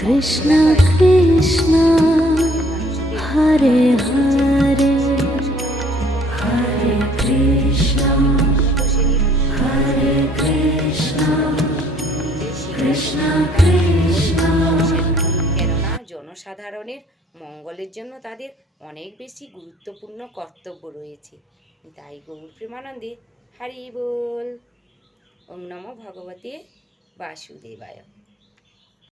কৃষ্ণ কৃষ্ণ হরে হরে হরে কৃষ্ণ কৃষ্ণ কৃষ্ণ। কেননা জনসাধারণের মঙ্গলের জন্য তাদের অনেক বেশি গুরুত্বপূর্ণ কর্তব্য রয়েছে। তাই গৌর প্রেমানন্দে হরি বল। ওম নমো ভগবতে বাসুদেবায়।